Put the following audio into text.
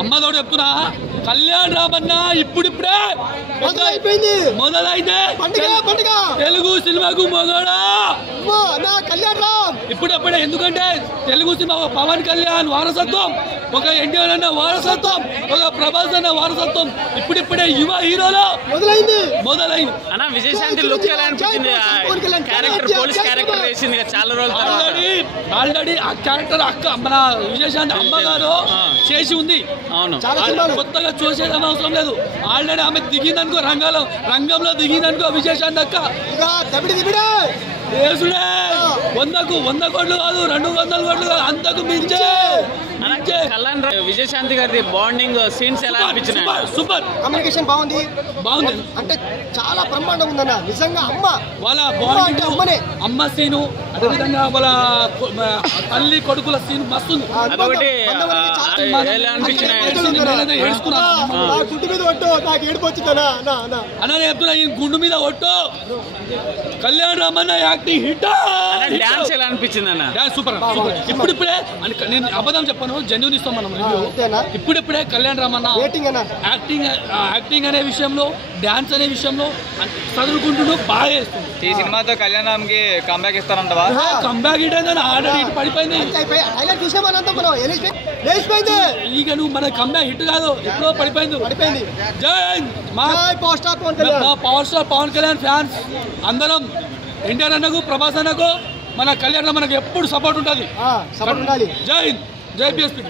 అమ్మతోడు చెప్తున్నా కళ్యాణ్ రామన్న ఇప్పుడిప్పుడే మొదలైతే తెలుగు సినిమాకు మొదడా కళ్యాణ్ రామ్ ఇప్పుడప్పుడే. ఎందుకంటే తెలుగు సినిమా పవన్ కళ్యాణ్ వారసత్వం, ఒక ఎన్టీఆర్ అన్న వారసత్వం, ఒక ప్రభాస్ అన్న వారసత్వం ఇప్పుడిప్పుడే యువ హీరోలో మొదలైంది. అన్న విజయశాంతి లుక్ ఎలా అనిపించింది? క్యారెక్టర్ పోలీస్ క్యారెక్టర్ వేసింది చాలా రోజులు ఆల్రెడీ ఆ క్యారెక్టర్ అక్క మన విజయశాంతి అమ్మగారు చేసి ఉంది. అవును, కొత్తగా చూసేదని అవసరం లేదు. ఆల్రెడీ ఆమె దిగిందనుకో రంగంలో దిగిందనుకో విజయశాంతి అక్క వేసుడే 100 కోట్లు కాదు 200 కోట్లు కాదు అంతకు మించే. విజయశాంతి గారి బాండింగ్ సీన్స్ ఎలా అనిపించినాయి? సూపర్, కమ్యూనికేషన్ బాగుంది అంటే చాలా బ్రహ్మాండంగా ఉందన్న. నిజంగా అమ్మ వాళ్ళ బాండింగ్ అమ్మ సీను, అదేవిధంగా వాళ్ళ తల్లి కొడుకుల సీన్ మస్తు అదొకటి గుడ్డు మీద ఒట్టు నాకు ఏడుపు వచ్చిందనా అన్న చెప్తున్నా. ఈ గుండు మీద ఒట్టు Kalyan Ramanna acting hit. Dance ఎలా అనిపించింది అన్న? సూపర్. ఇప్పుడిప్పుడే నేను అబద్ధం చెప్పాను, జెన్యూన్ ఇస్తాం మనం. ఇప్పుడిప్పుడే కళ్యాణ్ రామన్న యాక్టింగ్ అనే విషయంలో, డాన్స్ అనే విషయంలో చదువుకుంటూ బాగా చేస్తుంది. ఈ సినిమాతో కళ్యాణ్ రామ్ కి కంబ్యాక్ ఇస్తారంటవా? కంబ్యాక్ ఇట్ అయిందని ఆల్రెడీ ఇటు పడిపోయింది. ఇక నువ్వు మన కంబ్యాక్ హిట్ కాదు, ఎప్పుడో పడిపోయింది. జై power star Pawan Kalyan fans అందరం ఎన్టీఆర్ అన్నకు, ప్రభాస్ అన్నకు, మన కళ్యాణ్ మనకు ఎప్పుడు సపోర్ట్ ఉంటుంది. జై హింద్, జై బిఎస్పీ.